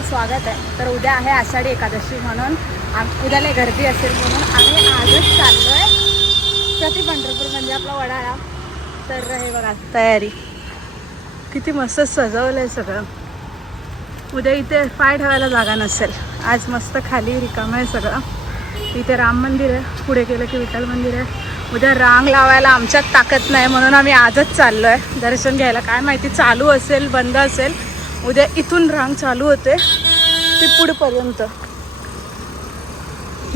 तुमचं स्वागत आहे. तर उद्या आहे आषाढी एकादशी म्हणून उद्याला गर्दी असेल म्हणून आम्ही आजच चाललो आहे प्रति पंढरपूर म्हणजे आपला वडाळा. तर हे बघा तयारी किती मस्त सजवलं आहे सगळं. उद्या इथे पाय ठेवायला जागा नसेल. आज मस्त खाली रिकामं आहे सगळं. इथे राम मंदिर आहे, पुढे गेलं की विठ्ठल मंदिर आहे. उद्या रांग लावायला आमच्यात ताकद नाही म्हणून आम्ही आजच चाललो आहे दर्शन घ्यायला. काय माहिती चालू असेल बंद असेल. उद्या इथून रांग चालू होते ती पुढपर्यंत.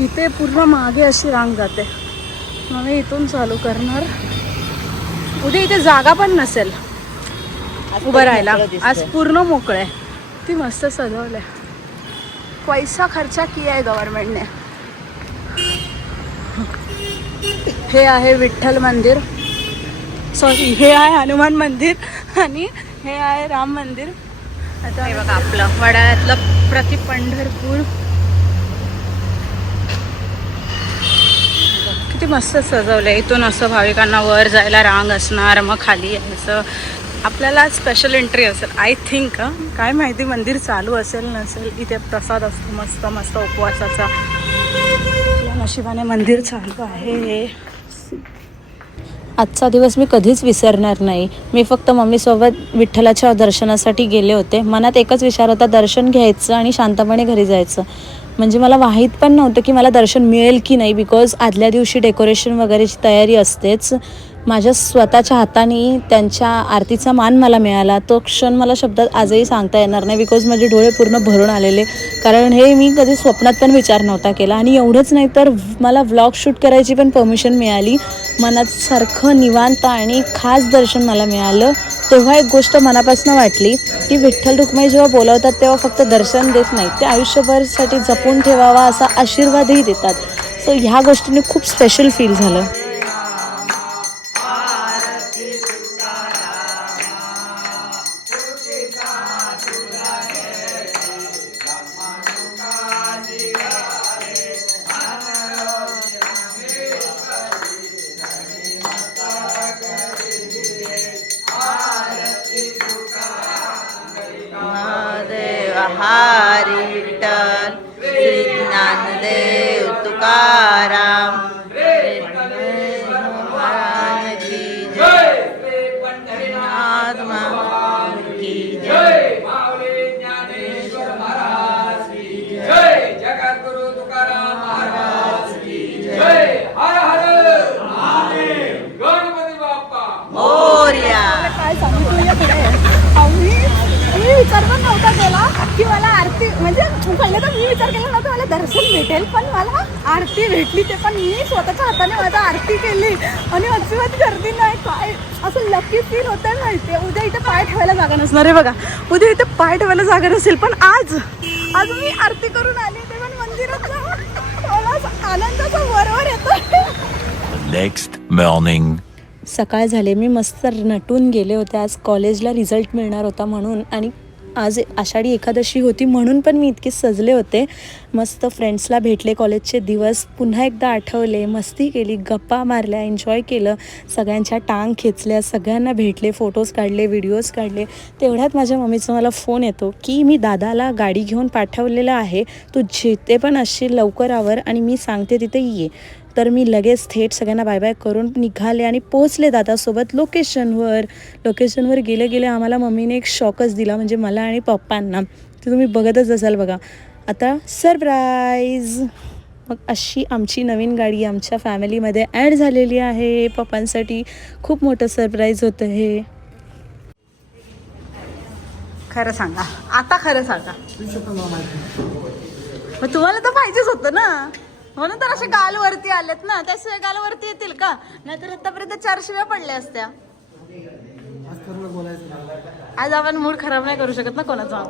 इथे पूर्ण मागे अशी रांग जाते. मग इथून चालू करणार. उद्या इथे जागा पण नसेल उभं राहायला. आज पूर्ण मोकळं आहे. ती मस्त सजवलं आहे. पैसा खर्चा किया आहे गव्हर्नमेंटने. हे आहे विठ्ठल मंदिर, सॉरी हे आहे हनुमान मंदिर आणि हे आहे राम मंदिर. आता हे बघा आपलं वडाळ्यातलं प्रति पंढरपूर किती मस्त सजवलं आहे. इथून असं भाविकांना वर जायला रांग असणार, मग खाली यायचं. आपल्याला स्पेशल एंट्री असेल आय थिंक. काय माहिती मंदिर चालू असेल नसेल. इथे प्रसाद असतो मस्त मस्त उपवासाचा. नशिबाने मंदिर चालू आहे. आजचा दिवस मी कधीच विसरणार नाही. मी फक्त मम्मीसोबत विठ्ठलाच्या दर्शनासाठी गेले होते. मनात एकच विचार होता, दर्शन घ्यायचं आणि शांतपणे घरी जायचं. म्हणजे मला माहीत पण नव्हतं की मला दर्शन मिळेल की नाही, बिकॉज आदल्या दिवशी डेकोरेशन वगैरेची तयारी असतेच. माझ्या स्वतःच्या हाताने त्यांच्या आरतीचा मान मला मिळाला. तो क्षण मला शब्दात आजही सांगता येणार नाही, बिकॉज माझे डोळे पूर्ण भरून आलेले. कारण हे मी कधी स्वप्नात पण विचार नव्हता केला. आणि एवढंच नाही तर मला व्लॉग शूट करायची पण परमिशन मिळाली. मनात सारखं निवांत आणि खास दर्शन मला मिळालं. तेव्हा एक गोष्ट मनापासून वाटली की विठ्ठल रुक्माई जेव्हा बोलवतात तेव्हा फक्त दर्शन देत नाहीत, ते आयुष्यभरसाठी जपून ठेवावा असा आशीर्वादही देतात. सो ह्या गोष्टीने खूप स्पेशल फील झालं. हरी विठ्ठल श्री ज्ञानदेव तुकाराम महाराज की जय. पंढरीनाथ महाराज की जय. माऊली ज्ञानेश्वर महाराज की जय. जगद्गुरु तुकाराम महाराज की जय. हर हर महादेव. गणपती बाप्पा मोरया. काय सांगितलं पुढे मी विचार पण नव्हता केला की मला आरती, म्हणजे पहिले तर मी विचार केला नव्हता मला दर्शन भेटेल, पण मला आरती भेटली. ते पण मी स्वतःच्या हाताने माझा आरती केली आणि अजिबात गर्दी नाही. काय असं लकी फील होत आहे माहिती आहे. उद्या इथे पाय ठेवायला जागा नसणार आहे बघा. उद्या इथे पाय ठेवायला जागा नसेल, पण आज मी आरती करून आली. ते पण मंदिरात मला आनंदाचा वरवर येतो. Next morning. सकाळ झाले. मी मस्त नटून गेले होते. आज कॉलेजला रिझल्ट मिळणार होता म्हणून, आणि आज आषाढी एकादशी होती म्हणून पण मी इतके सजले होते. मस्त फ्रेंड्सला भेटले. कॉलेजचे दिवस पुन्हा एकदा आठवले. मस्ती केली, गप्पा मारल्या, एन्जॉय केलं. सगळ्यांच्या टांग खेचल्या, सगळ्यांना भेटले, फोटोज काढले, व्हिडिओज काढले. तेवढ्यात माझ्या मम्मीचा मला फोन येतो की मी दादाला गाडी घेऊन पाठवलेलं आहे, तू जिथे पण असशील लवकर आवर आणि मी सांगते तिथे ये. तर मी लगेच थेट सगळ्यांना बाय बाय करून निघाले आणि पोहोचले दादासोबत लोकेशनवर गेले आम्हाला मम्मीने एक शॉकच दिला, म्हणजे मला आणि पप्पांना. ते तुम्ही बघतच असाल बघा आता. सरप्राईज. मग अशी आमची नवीन गाडी आमच्या फॅमिलीमध्ये ॲड झालेली आहे. पप्पांसाठी खूप मोठं सरप्राईज होतं हे. खरं सांगा आता, खरं सांगा. मग तुम्हाला तर पाहिजेच होतं ना, म्हणून तर असे गालवरती आलेत ना. त्याशिवाय गालवरती येतील का? नाहीतर आतापर्यंत 4 शिव्या पडल्या असत्या. आज आपण मूड खराब नाही करू शकत ना कोणाचा.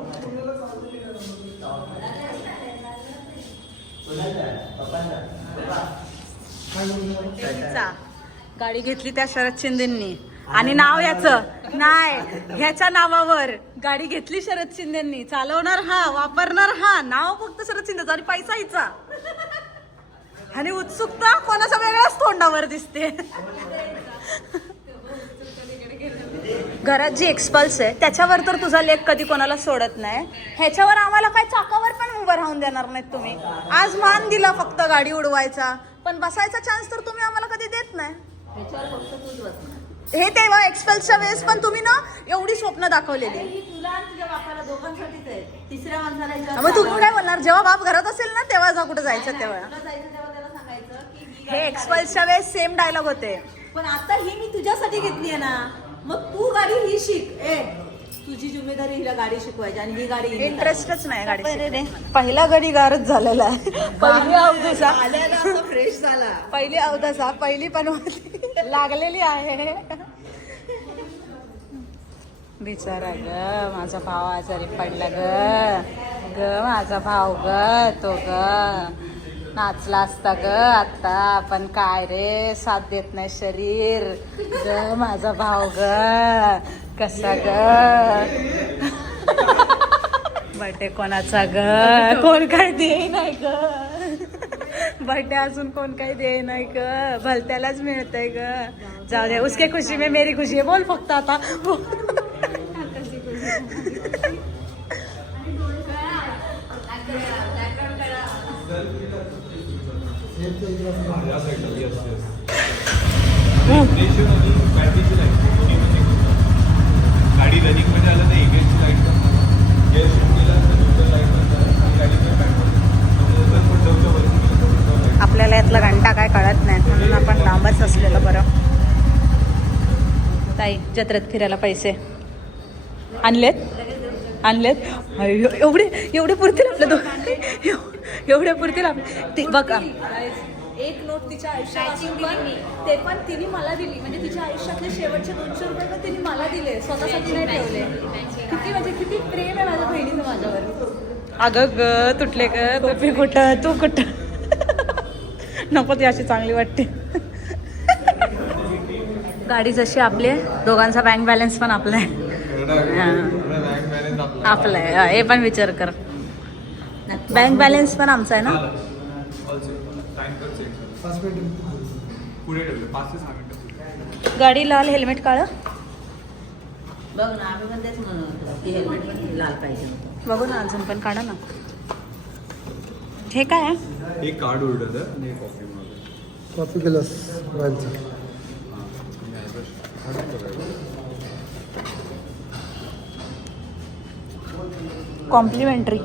गाडी घेतली त्या शरद शिंदेंनी आणि नाव याचं नाही, ह्याच्या नावावर गाडी घेतली शरद शिंदेंनी. चालवणार हा, वापरणार हा, नाव फक्त शरद शिंदेचं आणि पैसा हिचा. आणि उत्सुकता कोणाच्या वेगळ्याच तोंडावर दिसते. घरात जी एक्सपल्स आहे त्याच्यावर तर तुझा लेख कधी कोणाला सोडत नाही. ह्याच्यावर आम्हाला काय चाकावर पण उभं राहून देणार नाहीत तुम्ही. आज मान दिला फक्त गाडी उडवायचा, पण बसायचा चान्स तर तुम्ही आम्हाला कधी देत नाही. हे तेव्हा एक्सपल्सच्या वेळेस पण तुम्ही ना एवढी स्वप्न दाखवलेली. मग तू काय बोलणार, जेव्हा बाप घरात असेल ना तेव्हा जा कुठे जायचं तेव्हा. हे एक्सपल्सच्या वेळेस सेम डायलॉग होते. पण आता ही मी तुझ्यासाठी घेतली आहे ना, मग तू गाडी ही शिक. तुझी जिम्मेदारी हिला गाडी शिकवायची आणि ही गाडी इंटरेस्टच नाही गाडी. पहिला गडी गारच झालेला आहे. पहिली अवधसा फ्रेश झाला. पहिली अवधसा पहिली पण लागलेली आहे. बिचारा ग माझा भाव आजारी पडला ग माझा भाव ग तो ग नाचला असता ग आता, पण काय रे साथ देत नाही शरीर ग माझा भाव ग कसा ग. बर्थडे कोणाचा ग, कोण काय दे नाही ग. बर्थडे अजून कोण काय दे नाही ग, भलत्यालाच मिळतंय ग. जाऊ दे, उसके खुशी में मेरी खुशी आहे. बोल फक्त आता. गाडी रनिंग मध्ये आलं तर इव्हेंटची लाईट आपल्याला यातला घंटा काय कळत नाही म्हणून आपण लांबच असलेलं बरं. ताई जत्रेत फिरायला पैसे आणलेत एवढे पुरतील आपल्या दोघांना, एवढे पुरतील आपले. बघा एक नोट तिच्या आयुष्यात ते पण तिने मला दिली. म्हणजे तिच्या आयुष्यातले शेवटचे 200 रुपये पण तिने मला दिले, स्वतःसाठी नाही ठेवले. किती म्हणजे किती प्रेम आहे माझ्या बहिणीचं माझ्यावर. अगं ग तुटले ग मी कुठं तू कुठं. नको ती अशी चांगली वाटते. गाडी जशी आपली आहे, दोघांचा बँक बॅलन्स पण आपला आहे. आपला आहे हे पण विचार कर. बँक बॅलन्स पण आमचा आहे ना. गाडी लाल हेल्मेट काळं. बघ ना, आम्ही पण तेच म्हणत होतो की हेल्मेट पण लाल पाहिजे. बघू ना अजून पण काढा ना. हे काय आहे? एक कार्ड होल्डर आणि एक कॉफी ग्लास वाईनचा. कॉम्प्लिमेंटरी.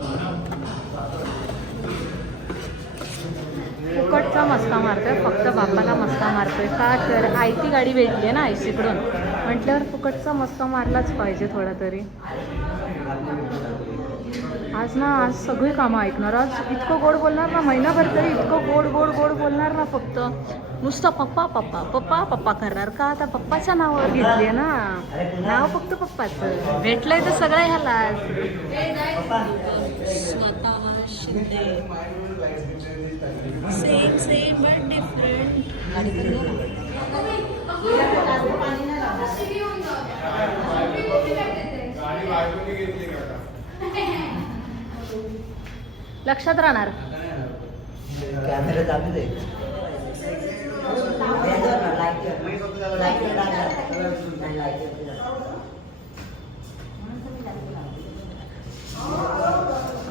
फुकटचा मस्का मारतोय, फक्त बापाला मस्का मारतोय का तर आयती गाडी भेटली आहे ना आयसीकडून, म्हटल्यावर फुकटचा मस्का मारलाच पाहिजे थोडा तरी. आज सगळी कामं ऐकणार. आज इतकं गोड बोलणार ना, महिनाभर तरी इतकं गोड गोड गोड बोलणार ना. फक्त नुसतं पप्पा पप्पा पप्पा पप्पा करणार का. आता पप्पाच्या नावावर घेतली आहे ना, नाव फक्त पप्पाचं भेटलंय तर सगळं ह्याला. Same but different. लक्षात राहणार. कॅमेरा चालू दे.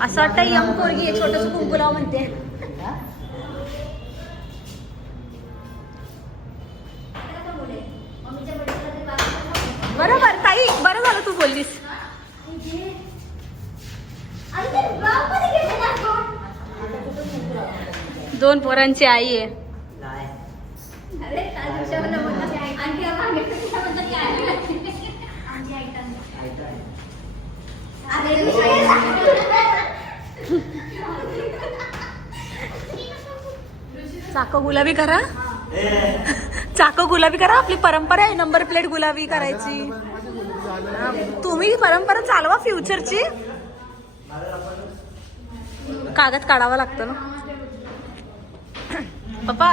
असं वाटतं यंग पोरगी आहे, छोटंसं कुंकुलाव म्हणते. बरोबर ताई, बरं झालं तू बोललीस. दोन पोरांची आई आहे. चाकं गुलाबी करा, चाकं गुलाबी करा. आपली परंपरा आहे नंबर प्लेट गुलाबी करायची. तुम्ही परंपरा चालवा फ्युचरची. कागद काढावा लागतो ना. पप्पा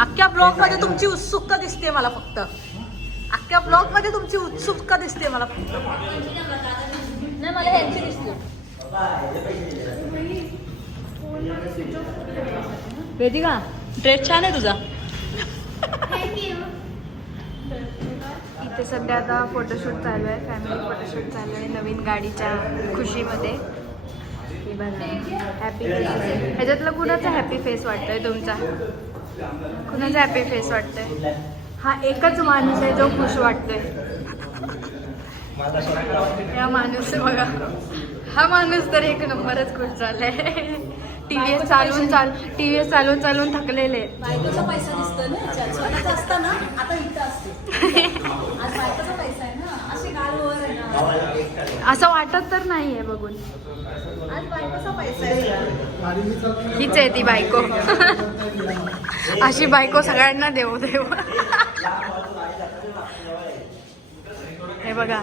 अख्ख्या ब्लॉग मध्ये तुमची उत्सुकता दिसते मला. फक्त अख्ख्या ब्लॉग मध्ये तुमची उत्सुकता दिसते मला फक्त. नाही मला ह्यांची दिसते. वेदिका ड्रेस छान आहे तुझा. इथे सध्या आता फोटोशूट चालू आहे, फॅमिली फोटोशूट चालू आहे नवीन गाडीच्या खुशीमध्ये. हे बघा हॅपी फेस. ह्याच्यातलं कुणाचा हॅपी फेस वाटतोय तुमचा? कुणाचा हॅपी फेस वाटतोय? हा एकच माणूस आहे जो खुश वाटतोय. हा माणूस आहे बघा, हा माणूस तर एक नंबरच खुश झालाय. टीव्हीएस चालून चालून थकलेले. बायकोचा पैसा दिसतो ना याच्यात. स्वतःचा असता ना आता इथं असते. आज बायकोचा पैसा आहे ना, अशी गालवर आहे ना. असं वाटत तर नाहीये बघून. आज बायकोचा पैसा आहे. हीच आहे ती बायको. अशी बायको सगळ्यांना देऊ देऊ. हे बघा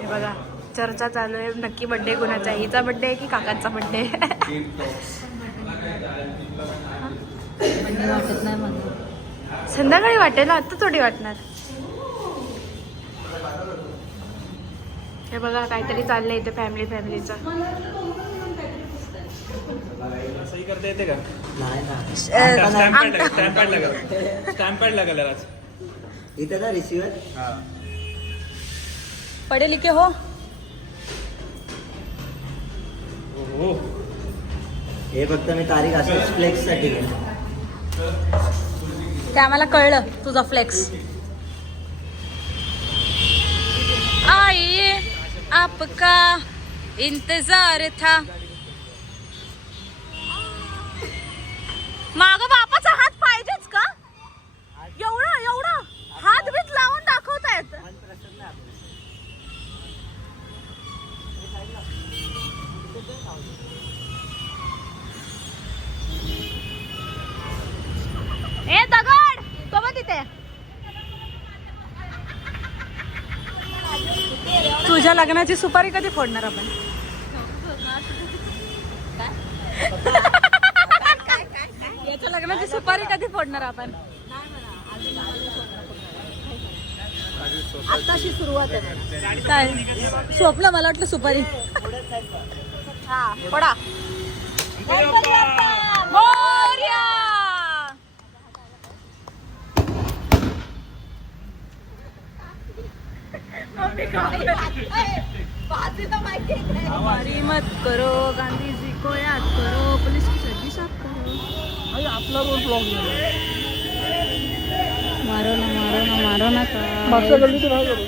हे बघा चर्चा चालू आहे, नक्की बर्थडे कुणाचा आहे? हिचा बर्थडे आहे की काकांचा बर्थडे? वाटत नाही मला. संध्याकाळी वाटेल, आता थोडी वाटणार. हे बघा काहीतरी चाललंय इथे फॅमिलीचं. सही करता येते का? स्टॅम्प पॅड लागेल आज. इथे ना रिसिव्हर. पढे लिखे हो. हो हे फक्त मी तारीख असंच फ्लेक्स साठी केलं. ते आम्हाला कळलं तुझा फ्लेक्स. आई आपका इंतजार था. माग बापाचा हात पाहिजेच का? एवढं हात बीत लावून दाखवतायत. ए दगड तो बघ तिथे. तुझ्या लग्नाची सुपारी कधी फोडणार आपण? याच्या लग्नाची सुपारी कधी फोडणार आपण? आताशी सुरुवात आहे. काय स्वप्न? मला वाटलं सुपारी. हा पडा. मोरया. हमारी मत करो, गांधी जी को याद करो, पुलिस की सर्दी साफ करो. आपला रोल ब्लॉग मारो ना का. मागच्या गल्लीत नाही करू.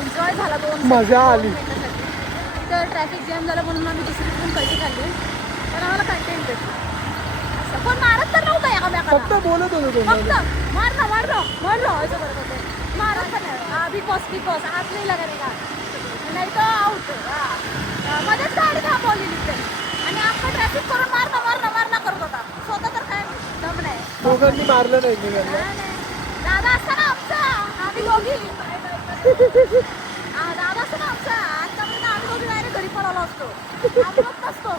एन्जॉय झाला 2 मजा आली. तर ट्रॅफिक जॅम झाला म्हणून आम्ही दुसरीकडून कल्टी खाल्ली, पण आम्हाला कंटेंट भेटलं. असं कोण मारत तर नव्हतं एकामेकाला. फक्त बोलत होतो फक्त मार असं करत होते. मारत पण नाही. हा बिकॉस हात नाही लगाने का, नाही तर आउट. मध्येच गाडी थांबवलेली ते आणि आपण ट्रॅफिक करून मार ना करत होता. स्वतः तर काय दम नाही. दोघांनी मारलं नाही निघालं. दादा असता ना आमचा, आम्ही दोघी. दादा असता ना आमचा, आतापर्यंत आम्ही दोघी डायरेक्ट घरी पळालो असतो. आम्ही नसतो.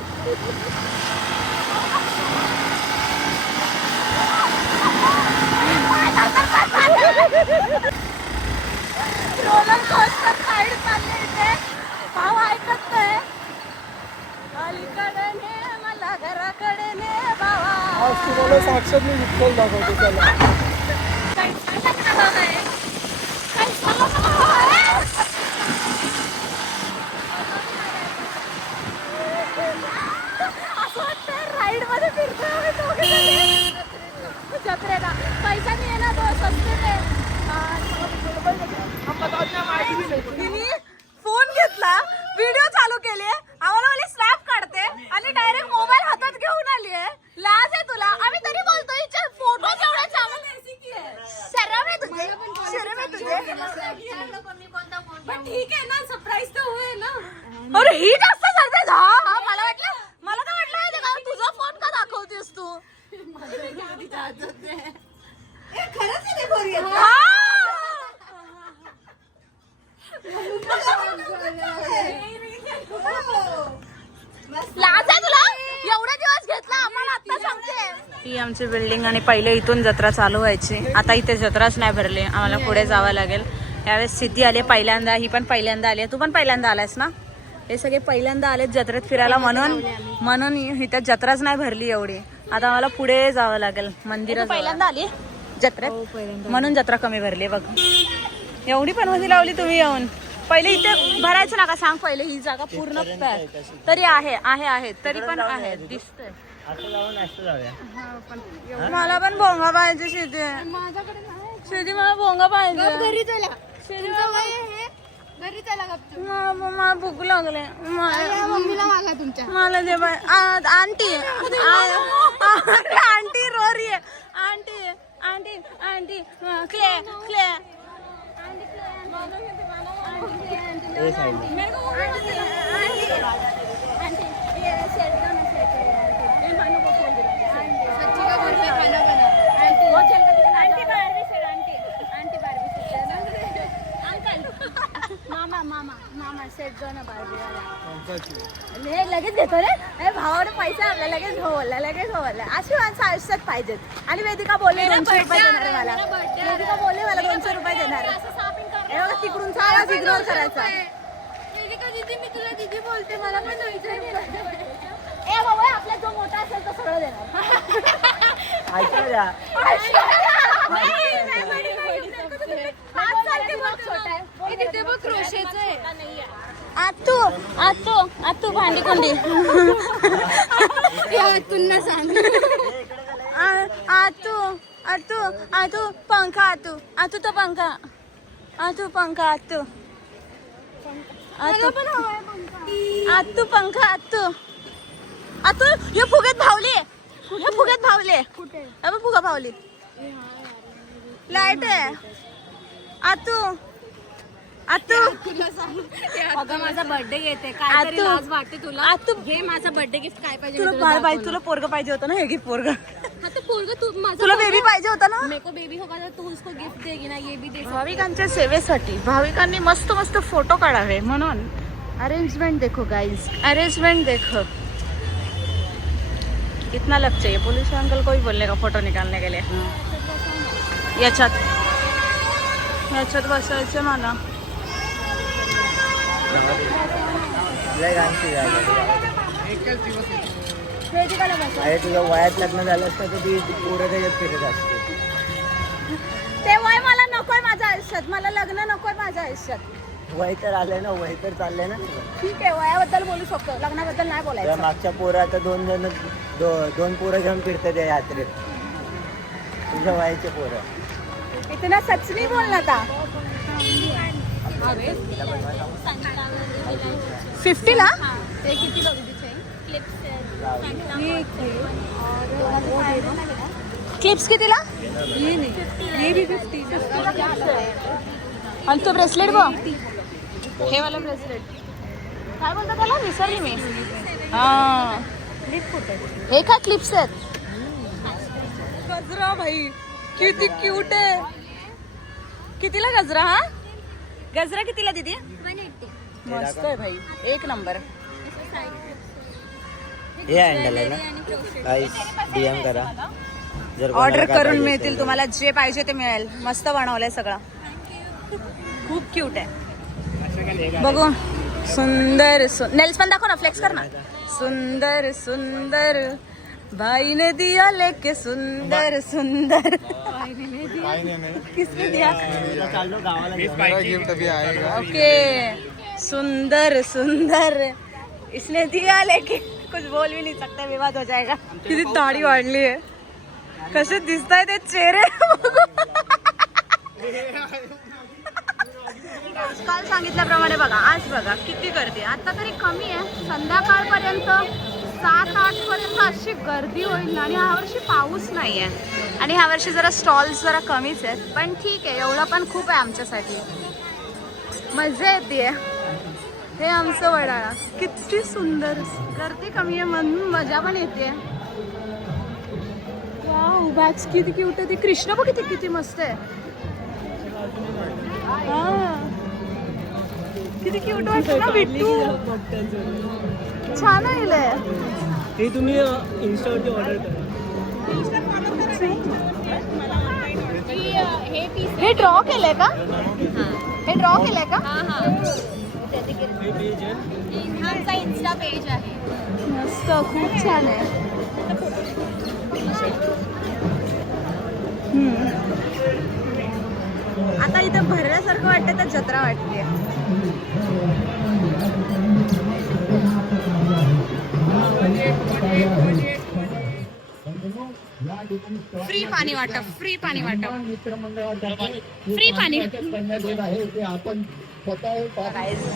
रोलर कोस्टर साईड चालले इथे. भाव ऐकत नाही. अलीकडे ने मला घराकडे ने बाबा. आज तुम्हाला साक्षात मी विठ्ठल दाखवतो. चला असं वाटतं राईड मध्ये फिरतोय जत्रेला. पैसा नाही आहे ना, तो सस्ते फोन घेतला, व्हिडिओ चालू केले, आम्हाला मला स्नॅप काढते आणि डायरेक्ट मोबाईल हातात घेऊन आली आहे. लाज आहे तुला? आम्ही तरी बोलतोय फोटो जेवढा चांगला. शरम आहे तुझे? पण ठीक आहे ना, सरप्राईज तर होय ना. अरे ही जास्त करते. मला वाटलं, मला काय वाटलं माहिती का, तुझा फोन का दाखवतेस तू? लाज आहे तुला? एवढे दिवस घेतला आम्हाला, आता सांगते. ही आमची बिल्डिंग आणि पहिले इथून जत्रा चालू व्हायची. आता इथे जत्राच नाही भरली, आम्हाला पुढे जावं लागेल. यावेळेस स्थिती आली पहिल्यांदा, ही पण पहिल्यांदा आली. तू पण पहिल्यांदा आलायस ना? हे सगळे पहिल्यांदा आलेत जत्रेत फिरायला, म्हणून इथे जत्राच नाही भरली एवढी. आता मला पुढे जावं लागेल मंदिरात. पहिल्यांदा आली जत्रेत म्हणून जत्रा कमी भरली बघ. एवढी पण मधी लावली तुम्ही येऊन. पहिले इथे भरायचं नका सांग. पहिले ही जागा पूर्ण तरी आहे तरी पण आहे दिसतंय. असं जाऊन असं जाऊया. मला पण भोंगा पाहिजे शेती. शेती मला भोंगा पाहिजे. घरी चला. घरी चला गप्प. मला भूक लागले. मम्मीला मागा तुमच्या. मला दे बाय. आंटी आंटी रोरी आहे. आंटी आंटी आंटी क्ले क्ले ए साईड हे लगेच घेतो रे. अरे भावाकडे पैसा आपला लगेच होवला अशी माणसं आयुष्यात पाहिजेत. आणि वेदिका बोलले 200 रुपये देणार आहे मला. वेदिका बोलले मला 200 रुपये देणार आहे. हे बघा तिकडूनचा आवाज इग्नोर करायचा. मी तुला दीदी बोलते मला पण 200 रुपये. ए बाबा आपला जो मोठा असेल तो सगळं देणार. ऐकलं द्या. तिथे बघ क्रोशेचं आहे. आतू भांडी कोंडी. तुला सांग. आतू पंखा आतू तो पंखा आतू पंखा आतू पंखा आतू हे फुग्यात भावले. कुठे फुगा भावली. लाईट आहे. आतू अगं माझा बर्थडे येते काय तरी लाज वाटते तुला. आतू घे माझा बर्थडे गिफ्ट काय पाहिजे तुला बाळ पाहिजे. तुला पोरग पाहिजे होतं ना. हे गिफ्ट पोरग. हाँ तो पोरगा तू माझा तुला बेबी पाहिजे होता ना. मेरे को बेबी होगा तो तू उसको गिफ्ट देगी ना. ये भी दे. भाविकांच्या सेवेसाठी भाविकांनी मस्त मस्त फोटो काढावे म्हणून अरेंजमेंट देखो गाइस. अरेंजमेंट देखो कितना लग चाहिए. पुलिस अंकल को भी बोलने का फोटो निकालने के लिए. याच्यात बसायचं मला. लय गाणची जागा. अरे तुझं वयात लग्न झालं असतं तर ती पोरं त्याच्यात फिरत असते. ते वय मला नकोय माझ्या आयुष्यात. मला लग्न नकोय माझ्या आयुष्यात. वय तर आलंय ना. वय तर चाललंय ना. ठीक आहे वयाबद्दल बोलू शकतो. लग्नाबद्दल नाही त्या बोलायचं. मागच्या पोरं आता दोन पोरं घेऊन फिरतात या यात्रेत. तुझ्या वयाचे पोरं. इतना सच नहीं बोलना था. 50 ला ते किती बघितले क्लिप्स कितीला. ये भी 50 आणि तो ब्रेसलेट बघ. हे वाला ब्रेसलेट काय बोलतात त्याला विसरली मी. हा हे काय क्लिप्स आहेत. गजरा भाई किती क्यूट आहे. कितीला गजरा. हा गजरा कितीला दीदी. 180. मस्त आहे भाई. एक नंबर. हे हँडल आहे ना. काही DM करा जर कोणाला ऑर्डर काय करून पाहिजे मिळतील असेल तुम्हाला जे पाहिजे ते मिळेल. मस्त बनवलंय सगळं. खूप क्यूट आहे. बघू सुंदर. नेल्स पण दाखव ना. फ्लेक्स कर ना. सुंदर सुंदर भाईने दिया लेके सुंदर सुंदर. किसने दिया. तर चाललो गावाला घेऊन. ओके सुंदर सुंदर इसने दिया लेके कुछ बोल भी नहीं सकते. विवाद हो जाएगा. किती दाढी वाढली आहे. कसे दिसताय ते चेहरे. काल सांगितल्याप्रमाणे बघा आज बघा किती गर्दी. आता तरी कमी आहे. संध्याकाळपर्यंत 7-8 पर्यंत अशी गर्दी होईल. आणि ह्यावर्षी पाऊस नाही आहे. आणि ह्यावर्षी जरा स्टॉल्स जरा कमीच आहेत. पण ठीक आहे एवढं पण खूप आहे आमच्यासाठी. मजा येते. हे आमचं वडाळा किती सुंदर. गर्दी कमी आहे म्हणून मजा पण येते. वाव बॅग्स किती क्यूट आहे. ती कृष्ण बघ किती किती मस्त आहे. किती क्यूट वाटतं ना बिट्टू. छान आहे. हे तुम्ही इन्स्टावरती ऑर्डर करा. हे ड्रॉ केलंय का. हे ड्रॉ केलंय का. आमचा इन्स्टा पेज आहे. मस्त खूप छान आहे. आता इथं भरल्यासारखं वाटतं तर जत्रा वाटते. फ्री पाणी वाटप, फ्री पाणी वाटप, फ्री पाणी.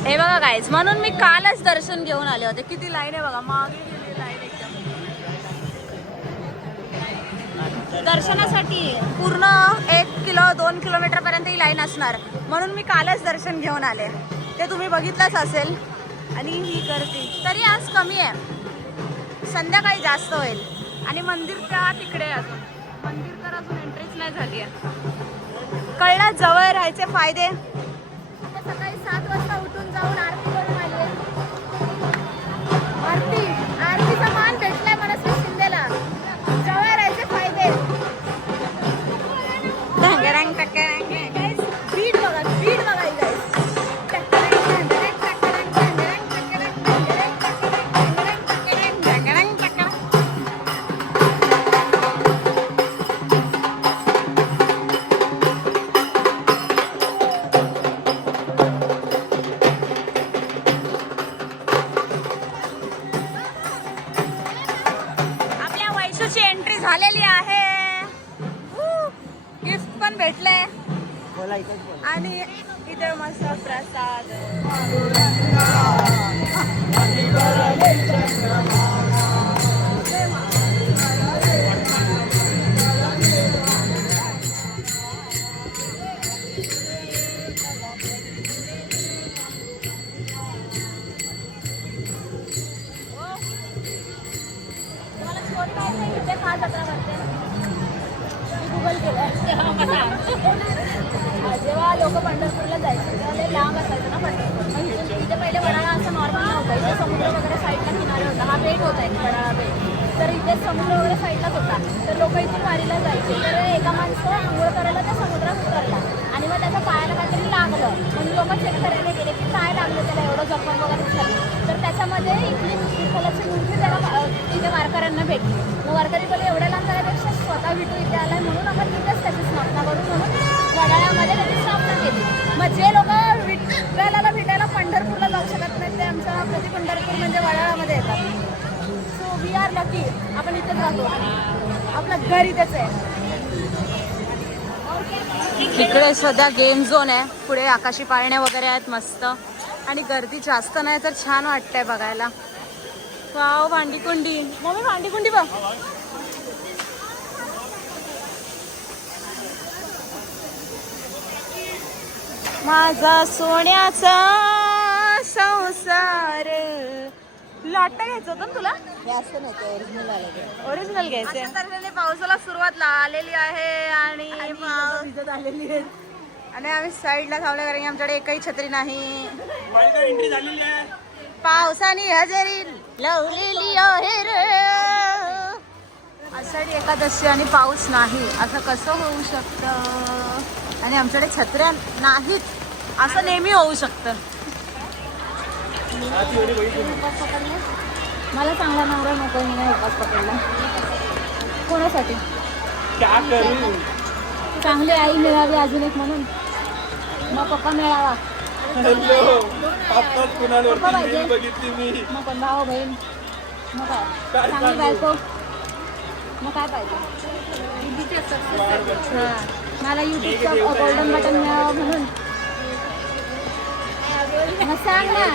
हे बघा गाईज, म्हणून मी कालच दर्शन घेऊन आले होते. किती लाईन आहे बघा, मागे गेली लाईन एकदम. दर्शनासाठी पूर्ण 1-2 किलोमीटर पर्यंत ही लाईन असणार, म्हणून मी कालच दर्शन घेऊन आले. ते तुम्ही बघितलंच असेल. आणि ही गर्दी तरी आज कमी आहे, संध्याकाळी जास्त होईल. आणि मंदिर त्या तिकडे आहे, अजून मंदिर तर अजून एंट्रीच नाही झाली आहे. कळलं जवळ राहायचे फायदे. सकाळी 7 वाजता उठून जाऊन आरती करून आली. आरतीचा मान भेटलाय मनस्वी शिंदेला. जवळ राहायचे फायदे. बीट बघा, बीट बघा ही गाईस. झालेली आहे. गिफ्ट पण भेटले आणि इथे मस्त प्रसाद. जेव्हा लोक पंढरपूरला जायचे तेव्हा ते लांब असायचं ना पंढरपूर. मग इथे पहिले वडाळा असं नॉर्मल नव्हतं. इथे समुद्र वगैरे साईडला किनारे होता. हा बेट होता एक वडाळा बेट. तर इथे समुद्र वगैरे साईडलाच होता. तर लोक इथून वारीला जायचे. तर एका माणसं आंघोळ करायला त्या समुद्रात उतरला आणि मग त्याच्या पायाला काहीतरी लागलं. म्हणून लोक चेक करायला गेले की काय लागलं त्याला, एवढं जखम वगैरे झाली. तर त्याच्यामध्ये इथली विठ्ठलाची मूर्ती त्याला इथे वारकऱ्यांना भेटली. मग वारकरी बोलले एवढ्या लांब जाण्यापेक्षा स्वतः विठू इथे आलाय म्हणून आपण तिथेच त्याची स्थापना करू, म्हणून वडाळ्यामध्ये त्याची स्थापना केली. मग जे लोक विठ्ठलाला भेटायला पंढरपूरला जाऊ शकत नाहीत ते आमच्या प्रति पंढरपूर म्हणजे वडाळ्यामध्ये येतात. सो वी आर लकी, आपण इथेच राहतो, आपलं घर इथेच आहे. इकडे सध्या गेम झोन आहे. पुढे आकाशी पाळणे वगैरे आहेत मस्त. आणि गर्दी जास्त नाही तर छान वाटतंय बघायला. वाव, भांडीकुंडी. मम्मी भांडीकुंडी बघ. माझा सोन्याचा संसार. लाटा घ्यायचं होतं ना तुला? ओरिजिनल घ्यायचं. पावसाला सुरुवात आलेली आहे आणि भिजत आलेली आहे. आणि आम्ही साईडला थांबले कारण की आमच्याकडे एकही छत्री नाही. पावसाने हजेरी लावलेली आहे रे. आषाढी एकादशी आणि पाऊस नाही असं कसं होऊ शकतं? आणि आमच्याकडे छत्र्या नाहीत असं नेहमी होऊ शकतं. मला चांगला नवरा नको, मी नाही उपास पकडला. कोणासाठी? चांगली आई मिळावी अजून एक म्हणून. मग पप्पा मिळावा. पप्पा पाहिजे. मग पण भाऊ बहीण. मग काय चांगली बायको. मग काय पाहिजे? मला युट्यूबचं गोल्डन बटन मिळावं म्हणून. मग सांग ना.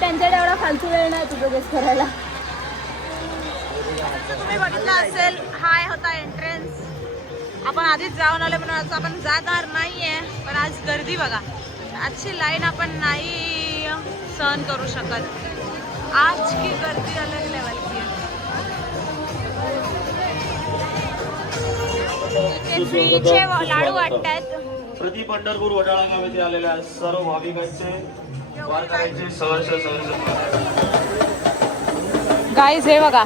त्यांच्याकडे एवढा फालतू वेळ नाही तुझं गेस करायला. तुम्ही बघितलं असेल हा होता एंट्रन्स. आपण आधीच जाऊन आले म्हणून आज आपण जाणार नाहीये. पण आज गर्दी बघा. आजची लाईन आपण नाही सहन करू शकत. आज की गर्दी अलग लेवल की आहे. फ्रीचे लाडू वाटतात. प्रति पंढरपूर वडाळा गाव येथे आलेल्या सर्व भाविकांचे वारकऱ्यांचे सहर्ष गाईज हे बघा.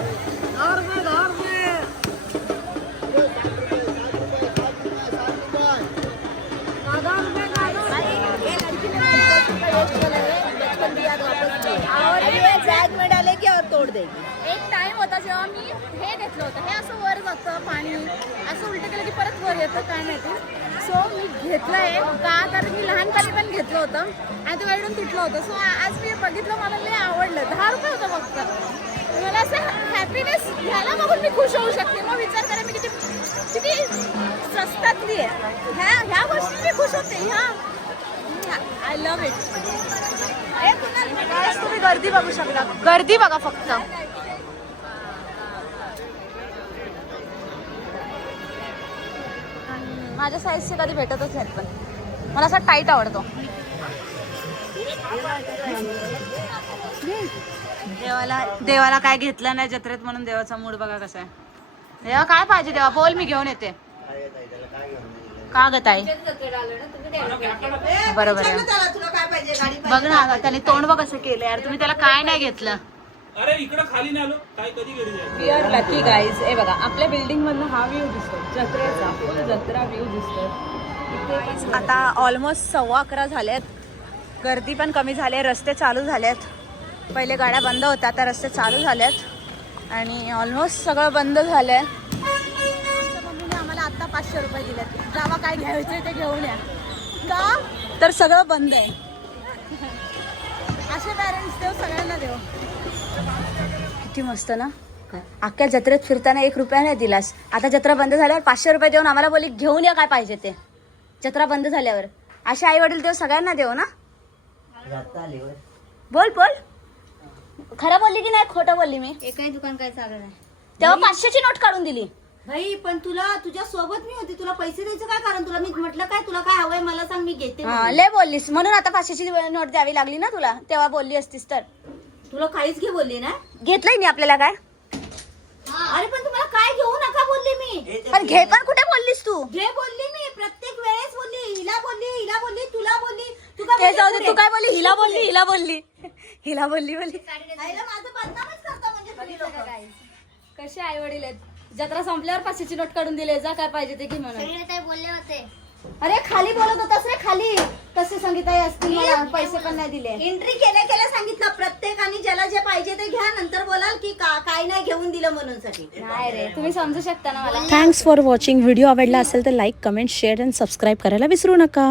बैग में डाले क्या और तो तोड देगी. एक टाइम होता जेव्हा मी हे घेतलं होतं, हे असं वर जातं पाणी, असं उलटं केलं की परत वर येतं काय माहिती. सो मी घेतलं आहे का, कारण मी लहानपणी पण घेतलं होतं आणि ते गाडीतून तुटलं होतं. सो आज मी बघितलं, मला लय आवडलं. 10 रुपये होतं फक्त. मला असं हॅपीनेस ह्याला बघून मी खुश होऊ शकते. मग विचार करा मी किती किती स्वस्तातली आहे. ह्या गोष्टी मी खुश होते. I love it. तुम्ही गर्दी बघू शकता, गर्दी बघा फक्त. माझ्या साईजचे कधी भेटतच नाहीत, पण मला असा टाईट आवडतो. देवाला काय घेतलं नाही जत्रेत म्हणून देवाचा मूड बघा कसा आहे. देवा काय पाहिजे, देवा बोल मी घेऊन येते. का ग ताई? बरोबर आहे. बघ ना त्याने तोंड बघ कसं केलं यार. तुम्ही त्याला काय नाही घेतलं. अरे इकडं खाली नाही आलो काय, कधी घरी जायचं. We are lucky guys. हे बघा आपल्या बिल्डिंग मधनं हा व्ह्यू दिसतो, जत्रेचा फुल जत्रा व्ह्यू दिसतो. आता ऑलमोस्ट 11:15 झालेत. गर्दी पण कमी झाली आहे, रस्ते चालू झालेत. पहिले गाड्या बंद होत्या, आता रस्ते चालू झालेत आणि ऑलमोस्ट सगळं बंद झालं आहे. मम्मीने आम्हाला आत्ता 500 रुपये दिलेत. जावा काय घ्यायचं ते घेऊन या. का तर सगळं बंद आहे. असे पॅरेंट्स देऊ, सगळ्यांना देऊ. किती मस्त ना. अख्ख्या जत्रेत फिरताना 1 रुपया नाही दिलास. आता जत्रा बंद झाल्यावर 500 रुपये देऊन आम्हाला बोली घेऊन या काय पाहिजे ते. जत्रा बंद झाल्यावर असे आई वडील देऊ, सगळ्यांना देऊ ना. बोल बोल. खरं बोलली की नाही खोटं बोलली मी? एकही दुकान काय चाललं नाही तेव्हा 500ची नोट काढून दिली. भाई पण तुझ्या सोबत मी होती, तुला पैसे द्यायचं काय कारण? तुला मी म्हटलं काय तुला काय हवंय मला सांग, मी घेते. लय बोललीस म्हणून आता 500ची नोट द्यावी लागली ना तुला. तेव्हा बोलली असतीस तर. तुला काहीच घे बोलली ना. घेतलंय मी आपल्याला काय. अरे पण तुम्हाला काय घेऊ नका बोलली मी. पण घे पण कुठे बोललीस तू? घे बोलली मी, प्रत्येक वेळेस बोलली. हिला बोलली, तुला बोलली. तू ते काय जाऊ दे, तू काय बोलली? हिला बोलली हिला बोलली हिला बोलली बोलली. माझं बदनामच करता म्हणजे तुम्ही लोकं. कसे आई वडील आहेत. जत्रा संपल्यावर 500ची नोट काढून दिले, जा काय पाहिजे ते घे म्हणून. बोलले होते. अरे खाली बोलत होतास रे, खाली. कसे संगीताई असतील, मला पैसे पण नाही दिले. एंट्री केल्या सांगितलं प्रत्येकाने ज्याला जे पाहिजे ते घ्या, नंतर बोलाल की काय नाही घेऊन दिलं म्हणून साठी. नाही रे, तुम्ही समजू शकता ना मला. Thanks for watching. व्हिडिओ आवडला असेल तर like, comment, share and subscribe करायला विसरू नका.